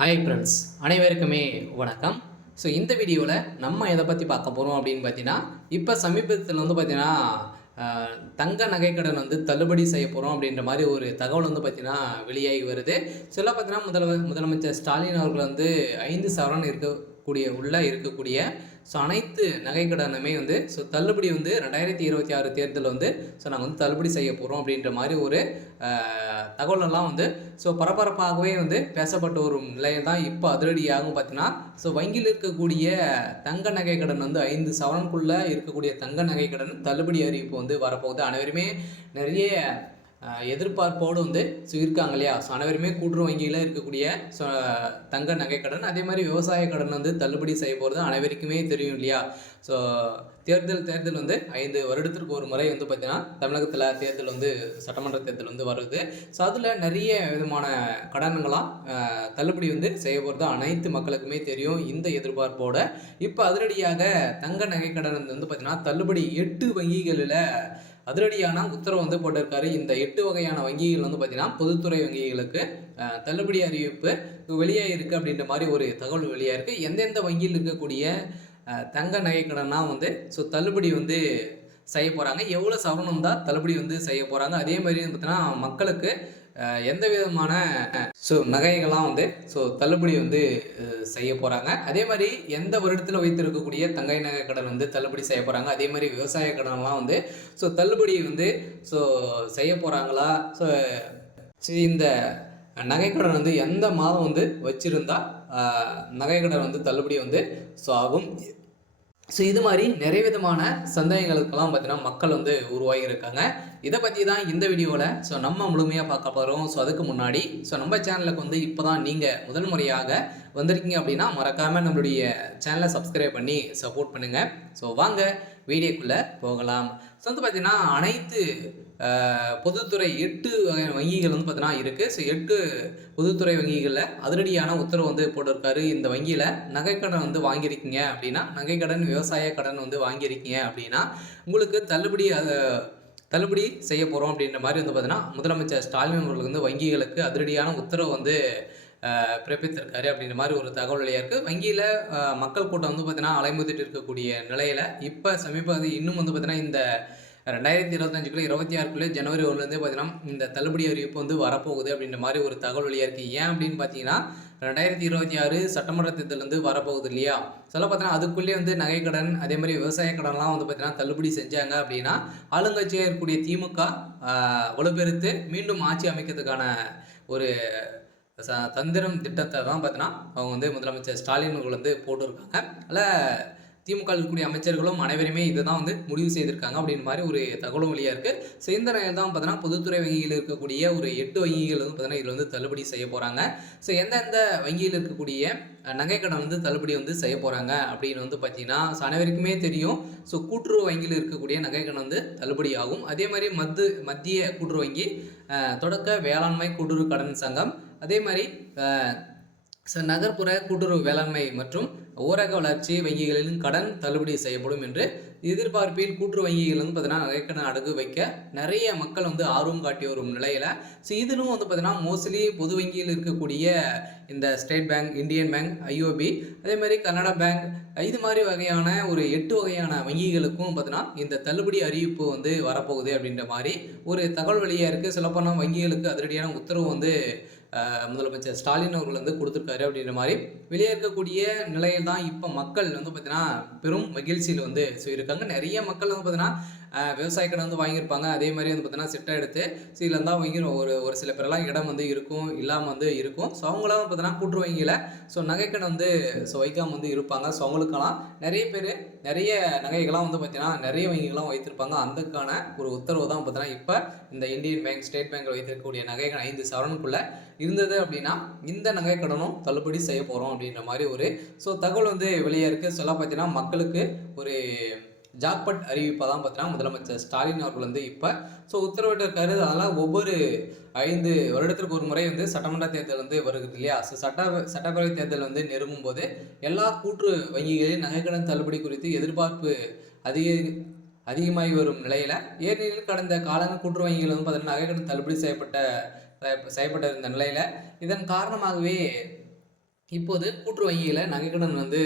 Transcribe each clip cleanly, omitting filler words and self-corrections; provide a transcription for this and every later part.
Hi friends, அனைவருக்குமே வணக்கம். இந்த வீடியோவில் நம்ம எதை பற்றி பார்க்க போகிறோம் அப்படின்னு பார்த்தீங்கன்னா, இப்போ சமீபத்தில் பார்த்தீங்கன்னா தங்க நகைக்கடன் தள்ளுபடி செய்ய போகிறோம் அப்படின்ற மாதிரி ஒரு தகவல் பார்த்தீங்கன்னா வெளியாகி வருது. இதெல்லாம் பார்த்தீங்கன்னா முதலமைச்சர் ஸ்டாலின் அவர்கள் 5 சவரன் இருக்கக்கூடிய அனைத்து நகைக்கடனுமே தள்ளுபடி 2026 தேர்தல் நாங்கள் தள்ளுபடி செய்ய போகிறோம் அப்படின்ற மாதிரி ஒரு தகவலெல்லாம் பரபரப்பாகவே பேசப்பட்ட ஒரு நிலையில் தான் இப்போ அதிரடியாகவும் பார்த்தீங்கன்னா வங்கியில் இருக்கக்கூடிய தங்க நகை கடன் 5 சவரனுக்குள்ளே இருக்கக்கூடிய தங்க நகை கடன் தள்ளுபடி அறிவிப்பு வரப்போகுது. அனைவருமே நிறைய எதிர்பார்ப்போடு இருக்காங்க இல்லையா? அனைவருமே கூட்டுறவு வங்கியில் இருக்கக்கூடிய தங்க நகை கடன், அதே மாதிரி விவசாய கடன் தள்ளுபடி செய்ய போகிறது அனைவருக்குமே தெரியும் இல்லையா? தேர்தல் 5 வருடத்திற்கு ஒரு முறை பார்த்தீங்கன்னா தமிழகத்தில் தேர்தல் சட்டமன்ற தேர்தல் வருது. அதில் நிறைய விதமான கடன்களாம் தள்ளுபடி செய்ய போகிறது அனைத்து மக்களுக்குமே தெரியும். இந்த எதிர்பார்ப்போட இப்போ அதிரடியாக தங்க நகை கடன் பார்த்தீங்கன்னா தள்ளுபடி 8 வங்கிகளில் அதிரடியான உத்தரவு போட்டிருக்காரு. இந்த 8 வகையான வங்கிகள் பார்த்தீங்கன்னா பொதுத்துறை வங்கிகளுக்கு தள்ளுபடி அறிவிப்பு வெளியாக இருக்குது அப்படின்ற மாதிரி ஒரு தகவல் வெளியாக இருக்குது. எந்தெந்த வங்கியில் இருக்கக்கூடிய தங்க நகை கடனா தள்ளுபடி செய்ய போகிறாங்க, எவ்வளோ சவரன் தான் தள்ளுபடி செய்ய போகிறாங்க, அதே மாதிரி பார்த்தீங்கன்னா மக்களுக்கு எந்த விதமான நகைகள்லாம் தள்ளுபடி செய்ய போகிறாங்க, அதே மாதிரி எந்த வருடத்தில் வைத்திருக்கக்கூடிய தங்கை நகை கடன் தள்ளுபடி செய்ய போகிறாங்க, அதே மாதிரி விவசாய கடன்லாம் தள்ளுபடி செய்ய போகிறாங்களா, இந்த நகைக்கடன் எந்த மாதம் வச்சுருந்தா நகைக்கடன் தள்ளுபடி ஆகும். இது மாதிரி நிறைய விதமான சந்தேகங்களுக்கெல்லாம் பார்த்தீங்கன்னா மக்கள் உருவாகி இருக்காங்க. இதை பற்றி தான் இந்த வீடியோவில் நம்ம முழுமையாக பார்க்க போகிறோம். அதுக்கு முன்னாடி நம்ம சேனலுக்கு இப்போ தான் நீங்கள் முதல் முறையாக வந்திருக்கீங்க அப்படின்னா மறக்காமல் நம்மளுடைய சேனலை சப்ஸ்கிரைப் பண்ணி சப்போர்ட் பண்ணுங்கள். வாங்க வீடியோக்குள்ளே போகலாம். பார்த்தீங்கன்னா அனைத்து பொதுத்துறை 8 வங்கிகள் பார்த்தீங்கன்னா இருக்குது. 8 பொதுத்துறை வங்கிகளில் அதிரடியான உத்தரவு போட்டிருக்காரு. இந்த வங்கியில் நகைக்கடன் வாங்கியிருக்கீங்க அப்படின்னா, நகைக்கடன் விவசாய கடன் வாங்கியிருக்கீங்க அப்படின்னா உங்களுக்கு தள்ளுபடி செய்ய போகிறோம் அப்படின்ற மாதிரி பார்த்தீங்கன்னா முதலமைச்சர் ஸ்டாலின் அவர்கள் வங்கிகளுக்கு அதிரடியான உத்தரவு பிறப்பித்திருக்காரு அப்படின்ற மாதிரி ஒரு தகவல் வெளியாக இருக்குது. வங்கியில் மக்கள் கூட்டம் பார்த்தீங்கன்னா அலைமுதிட்டு இருக்கக்கூடிய நிலையில் இப்போ சமீபத்தில் இன்னும் பார்த்தீங்கன்னா இந்த 2025 26 ஜனவரி 1 பார்த்தீங்கன்னா இந்த தள்ளுபடி அறிவிப்பு வரப்போகுது அப்படின்ற மாதிரி ஒரு தகவல் வெளியாக இருக்குது. ஏன் அப்படின்னு பார்த்தீங்கன்னா 2026 சட்டமன்ற தேர்தல் வரப்போகுது இல்லையா? பார்த்தீங்கன்னா அதுக்குள்ளேயே நகைக்கடன், அதே மாதிரி விவசாய கடன்லாம் பார்த்தீங்கன்னா தள்ளுபடி செஞ்சாங்க அப்படின்னா ஆளுங்கட்சியாக இருக்கக்கூடிய திமுக வலுப்பெருத்து மீண்டும் ஆட்சி அமைக்கிறதுக்கான ஒரு தந்திரம் திட்டத்தை தான் பார்த்தீங்கன்னா அவங்க முதலமைச்சர் ஸ்டாலின் அவர்கள் போட்டிருக்காங்க. அதில் திமுக இருக்கக்கூடிய அமைச்சர்களும் அனைவருமே இதை தான் முடிவு செய்திருக்காங்க அப்படின்ற மாதிரி ஒரு தகவலும் வழியாக இருக்குது. இந்த நிலையில் தான் பார்த்தீங்கன்னா பொதுத்துறை வங்கியில் இருக்கக்கூடிய ஒரு 8 வங்கிகள் பார்த்தீங்கன்னா இதில் தள்ளுபடி செய்ய போகிறாங்க. எந்தெந்த வங்கியில் இருக்கக்கூடிய நகைக்கடன் தள்ளுபடி செய்ய போகிறாங்க அப்படின்னு பார்த்தீங்கன்னா அனைவருக்குமே தெரியும். கூட்டுறவு வங்கியில் இருக்கக்கூடிய நகைக்கடன் தள்ளுபடி ஆகும். அதே மாதிரி மத்திய கூட்டுறவு வங்கி, தொடக்க வேளாண்மை கூட்டுறவு கடன் சங்கம், அதே மாதிரி நகர்ப்புற கூட்டுறவு வேளாண்மை மற்றும் ஊரக வளர்ச்சி வங்கிகளின் கடன் தள்ளுபடி செய்யப்படும் என்று எதிர்பார்ப்பில் கூட்டுறவு வங்கிகள் பார்த்தீங்கன்னா நகைக்கடன் அடகு வைக்க நிறைய மக்கள் ஆர்வம் காட்டி வரும் நிலையில் இதிலும் பார்த்தீங்கன்னா மோஸ்ட்லி பொது வங்கியில் இருக்கக்கூடிய இந்த state bank, Indian bank, IOB, அதே மாதிரி கனடா பேங்க், இது மாதிரி வகையான ஒரு 8 வகையான வங்கிகளுக்கும் பார்த்தீங்கன்னா இந்த தள்ளுபடி அறிவிப்பு வரப்போகுது அப்படின்ற மாதிரி ஒரு தகவல் வெளியாக இருக்குது. சொல்லப்போனால் வங்கிகளுக்கு அதிரடியான உத்தரவு முதலமைச்சர் ஸ்டாலின் அவர்கள் கொடுத்துருக்காரு அப்படின்ற மாதிரி வெளியே இருக்கக்கூடிய நிலையில் தான் இப்போ மக்கள் பார்த்தீங்கன்னா பெரும் மகிழ்ச்சியில் இருக்காங்க. நிறைய மக்கள் பார்த்தீங்கன்னா விவசாய கடன் வாங்கியிருப்பாங்க. அதே மாதிரி பார்த்தீங்கன்னா சிட்டை எடுத்து இதில் தான் வாங்கி ஒரு சில பேரெல்லாம் இடம் இருக்கும், இல்லாமல் இருக்கும். அவங்களாம் பார்த்தீங்கன்னா கூட்டுறவு வங்கியில் நகைக்கடன் வைக்காமல் இருப்பாங்க. அவங்களுக்கெல்லாம் நிறைய பேர் நிறைய நகைகள்லாம் பார்த்தீங்கன்னா நிறைய வங்கிகள்லாம் வைத்திருப்பாங்க. அதுக்கான ஒரு உத்தரவு தான் பார்த்தீங்கன்னா இப்போ இந்த இந்தியன் பேங்க், ஸ்டேட் பேங்க் வைத்திருக்கக்கூடிய நகைகள் 5 சவரனுக்குள்ளே இருந்தது அப்படின்னா இந்த நகைக்கடனும் தள்ளுபடி செய்ய போகிறோம் அப்படின்ற மாதிரி ஒரு தகவல் வெளியே இருக்குது. பார்த்தீங்கன்னா மக்களுக்கு ஒரு ஜாக்பாட் அறிவிப்பாக தான் பார்த்தீங்கன்னா முதலமைச்சர் ஸ்டாலின் அவர்கள் இப்போ உத்தரவிட்டிருக்காரு. அதெல்லாம் ஒவ்வொரு 5 வருடத்திற்கு ஒரு முறை சட்டமன்ற தேர்தல் வருகிறது இல்லையா? சட்டப்பேரவை தேர்தல் நெருங்கும் போது எல்லா கூட்டு வங்கிகளின் நகைக்கடன் தள்ளுபடி குறித்து எதிர்பார்ப்பு அதிகமாகி வரும் நிலையில் ஏனெனில் கடந்த காலங்கள் கூட்டுறவு வங்கிகள் பார்த்தீங்கன்னா நகைக்கடன் தள்ளுபடி செய்யப்பட்டிருந்த நிலையில் இதன் காரணமாகவே இப்போது கூட்டுறவு வங்கியில நகைக்கடன் வந்து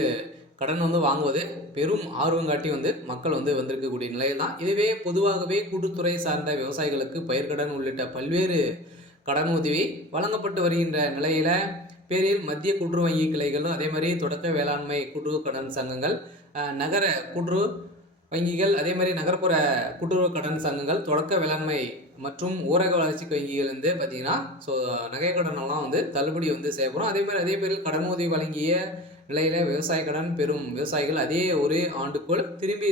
கடன் வந்து வாங்குவது பெரும் ஆர்வம் காட்டி வந்து மக்கள் வந்து வந்திருக்கக்கூடிய நிலையில் தான். இதுவே பொதுவாகவே கூட்டுத்துறை சார்ந்த விவசாயிகளுக்கு பயிர்க்கடன் உள்ளிட்ட பல்வேறு கடன் உதவி வழங்கப்பட்டு வருகின்ற நிலையில பேரில் மத்திய கூட்டுறவு வங்கி கிளைகளும் அதே மாதிரி தொடக்க வேளாண்மை கூட்டுறவு கடன் சங்கங்கள், நகர கூட்டுறவு வங்கிகள், அதே மாதிரி நகர்ப்புற கூட்டுறவு கடன் சங்கங்கள், தொடக்க வேளாண்மை மற்றும் ஊரக வளர்ச்சி வங்கிகள் வந்து பார்த்தீங்கன்னா, ஸோ நகை கடனெல்லாம் வந்து தள்ளுபடி வந்து செய்யப்படும். அதே பேரில் கடன் உதவி வழங்கிய நிலையில விவசாய கடன் பெறும் விவசாயிகள் அதே ஒரே ஆண்டுக்குள் திரும்பி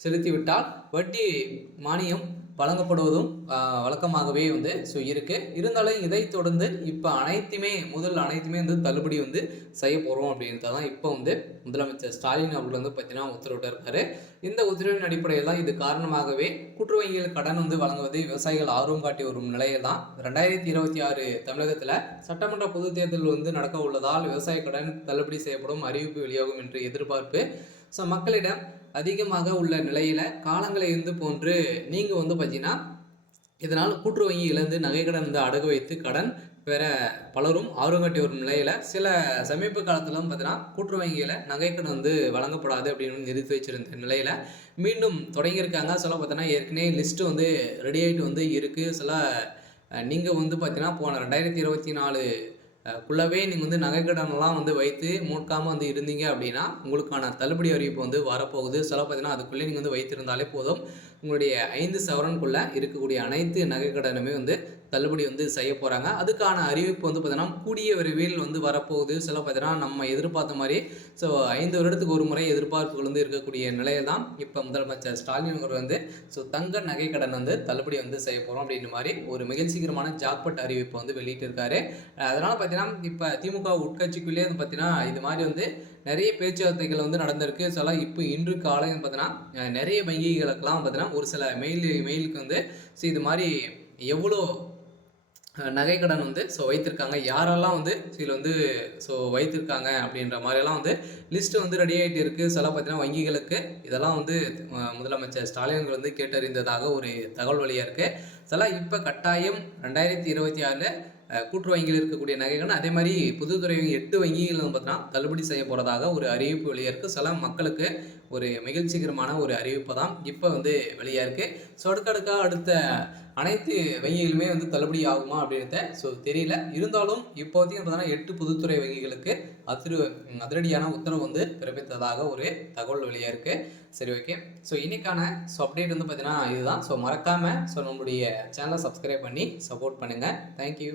செலுத்திவிட்டால் வட்டி மானியம் வழங்கப்படுவதும் வழக்கமாகவே வந்து இருக்குது. இருந்தாலும் இதை தொடர்ந்து இப்போ அனைத்துமே வந்து தள்ளுபடி வந்து செய்ய போகிறோம் அப்படின்றத தான் இப்போ வந்து முதலமைச்சர் ஸ்டாலின் அவர்கள் வந்து பார்த்தீங்கன்னா உத்தரவிட்டிருக்காரு. இந்த உத்தரவின் அடிப்படையில் தான் இது காரணமாகவே கூட்டுறவு வங்கிகள் கடன் வந்து வழங்குவது விவசாயிகள் ஆர்வம் காட்டி வரும் நிலையில் தான் 2026 தமிழகத்தில் சட்டமன்ற பொதுத் தேர்தல் வந்து நடக்க உள்ளதால் விவசாய கடன் தள்ளுபடி செய்யப்படும் அறிவிப்பு வெளியாகும் என்று எதிர்பார்ப்பு ஸோ மக்களிடம் அதிகமாக உள்ள நிலையில் காலங்களை இருந்து போன்று நீங்கள் வந்து பார்த்தீங்கன்னா இதனால் கூட்டுறவு வங்கியிலேருந்து நகைக்கடன் வந்து அடகு வைத்து கடன் பெற பலரும் ஆர்வம் காட்டி வரும் நிலையில் சில சமீப காலத்தில் பார்த்தீங்கன்னா கூட்டுறவு வங்கியில் நகைக்கடன் வந்து வழங்கப்படாது அப்படின்னு நிறுத்தி வச்சிருந்த நிலையில் மீண்டும் தொடங்கியிருக்காங்க. சில பார்த்தீங்கன்னா ஏற்கனவே லிஸ்ட்டு வந்து ரெடி ஆகிட்டு வந்து இருக்குது. சில நீங்கள் வந்து பார்த்தீங்கன்னா போன 2024 குள்ளவே நீங்கள் வந்து நகைக்கடனெல்லாம் வந்து வைத்து மூட்காமல் வந்து இருந்தீங்க அப்படின்னா உங்களுக்கான தள்ளுபடி அறிவிப்பு வந்து வரப்போகுது. சில பார்த்தீங்கன்னா அதுக்குள்ளே நீங்கள் வந்து வைத்திருந்தாலே போதும், உங்களுடைய 5 சவரனுக்குள்ளே இருக்கக்கூடிய அனைத்து நகைக்கடனுமே வந்து தள்ளுபடி வந்து செய்ய போகிறாங்க. அதுக்கான அறிவிப்பு வந்து பார்த்தீங்கன்னா கூடிய விரைவில் வந்து வரப்போகுது. சில பார்த்தீங்கன்னா நம்ம எதிர்பார்த்த மாதிரி ஸோ 5 வருடத்துக்கு ஒரு முறை எதிர்பார்ப்புகள் வந்து இருக்கக்கூடிய நிலையில் தான் இப்போ முதலமைச்சர் ஸ்டாலின் அவர் வந்து ஸோ தங்க நகைக்கடன் வந்து தள்ளுபடி வந்து செய்ய போகிறோம் அப்படின்ற மாதிரி ஒரு மகிழ்ச்சிகரமான ஜாக்பட் அறிவிப்பை வந்து வெளியிட்டிருக்காரு. அதனால் பார்த்தீங்கன்னா இப்போ திமுக உட்கட்சிக்குள்ளேயே வந்து பார்த்தீங்கன்னா இது மாதிரி வந்து நிறைய பேச்சுவார்த்தைகள் வந்து நடந்திருக்கு. சில இப்போ இன்று காலை பார்த்தீங்கன்னா நிறைய வங்கிகளுக்கெல்லாம் பார்த்தீங்கன்னா ஒரு சில மெயிலுக்கு வந்து ஸோ இது மாதிரி எவ்வளோ நகைக்கடன் வந்து ஸோ வைத்திருக்காங்க, யாரெல்லாம் வந்து இதில் வந்து ஸோ வைத்திருக்காங்க அப்படின்ற மாதிரியெல்லாம் வந்து லிஸ்ட்டு வந்து ரெடி ஆகிட்டு இருக்குது. சில பார்த்தீங்கன்னா வங்கிகளுக்கு இதெல்லாம் வந்து முதலமைச்சர் ஸ்டாலின் வந்து கேட்டறிந்ததாக ஒரு தகவல் வழியாக இருக்குது. சில இப்போ கட்டாயம் 2026 கூட்டுறவு வங்கியில் இருக்கக்கூடிய நகைகள் அதே மாதிரி பொதுத்துறை 8 வங்கிகள் வந்து பார்த்தீங்கன்னா தள்ளுபடி செய்ய போகிறதாக ஒரு அறிவிப்பு வெளியாக இருக்குது. சில மக்களுக்கு ஒரு மகிழ்ச்சிகரமான ஒரு அறிவிப்பு தான் இப்போ வந்து வெளியாக இருக்குது. ஸோ அடுத்த அனைத்து வங்கிகளுமே வந்து தள்ளுபடி ஆகுமா அப்படின்றத ஸோ தெரியல. இருந்தாலும் இப்போதைக்கு பார்த்தீங்கன்னா 8 பொதுத்துறை வங்கிகளுக்கு அதிரடியான உத்தரவு வந்து பிறப்பித்ததாக ஒரு தகவல் வெளியாக இருக்குது. சரி, ஓகே. ஸோ இன்னைக்கான ஸோ அப்டேட் வந்து பார்த்தீங்கன்னா இதுதான். ஸோ மறக்காமல் ஸோ நம்மளுடைய சேனலை சப்ஸ்கிரைப் பண்ணி சப்போர்ட் பண்ணுங்கள். தேங்க்யூ.